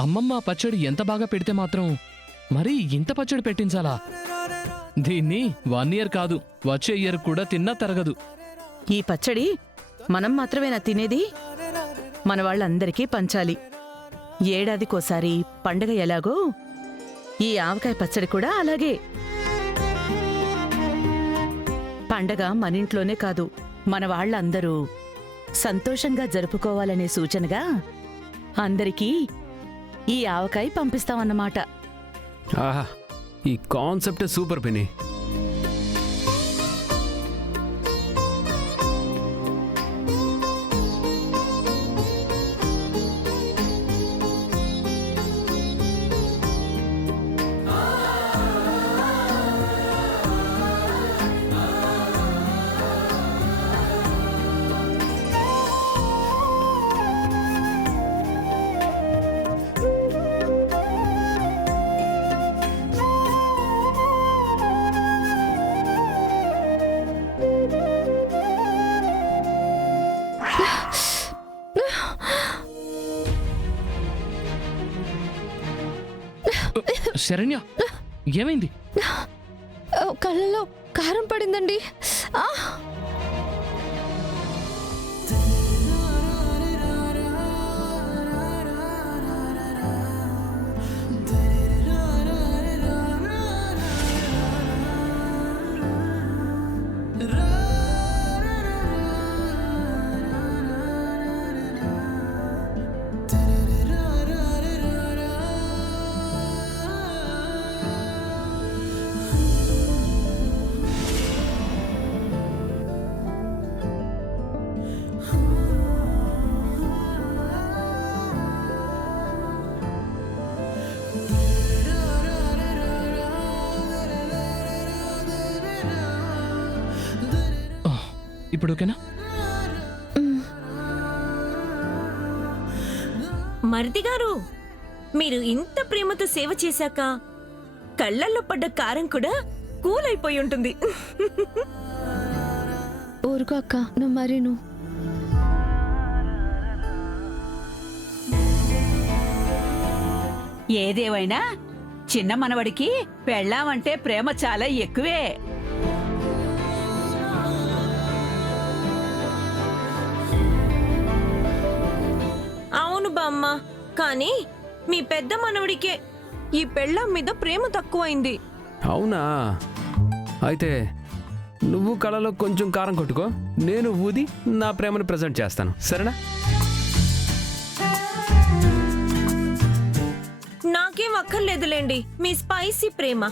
అమ్మమ్మ పచ్చడి ఎంత బాగా పెడితే మాత్రం మరి ఇంత పచ్చడి పెట్టించాలా? దీన్ని 1 ఇయర్ కాదు, వచ్చే ఇయర్ కూడా తిన్నా తరగదు. ఈ పచ్చడి మనం మాత్రమేనా తినేది? మన వాళ్ళందరికీ పంచాలి. ఏడాదికోసారి పండగ ఎలాగో ఈ ఆవకాయ పచ్చడి కూడా అలాగే. పండగ మనింట్లోనే కాదు, మన వాళ్ళందరూ సంతోషంగా జరుపుకోవాలనే సూచనగా అందరికీ ఈ ఆవకాయ పంపిస్తామన్నమాట. ఆహా, ఈ కాన్సెప్టే సూపర్ పిన్ని. శరణ్య, ఏమైంది? కళ్ళలో కారం పడిందండి. ఇప్పుడు ఓకేనా? మరిది గారు, మీరు ఇంత ప్రేమతో సేవ చేశాక కళ్ళల్లో పడ్డ కారం కూడా కూల్ అయిపోయి ఉంటుంది. ఊరుకో అక్క, నువ్వు మరి నువ్వు. ఏదేవైనా చిన్న మనవడికి పెళ్ళామంటే ప్రేమ చాలా ఎక్కువే. అవును బామ్మ, కానీ మీ పెద్ద మనవడికే ఈ పెళ్ళాం మీద ప్రేమ తక్కువైంది. అవునా? అయితే నువ్వు కళలో కొంచెం కారం కొట్టుకో, నేను ఊది నా ప్రేమను ప్రజెంట్ చేస్తాను, సరేనా? నాకేం అక్కర్లేదులేండి మీ స్పైసీ ప్రేమ.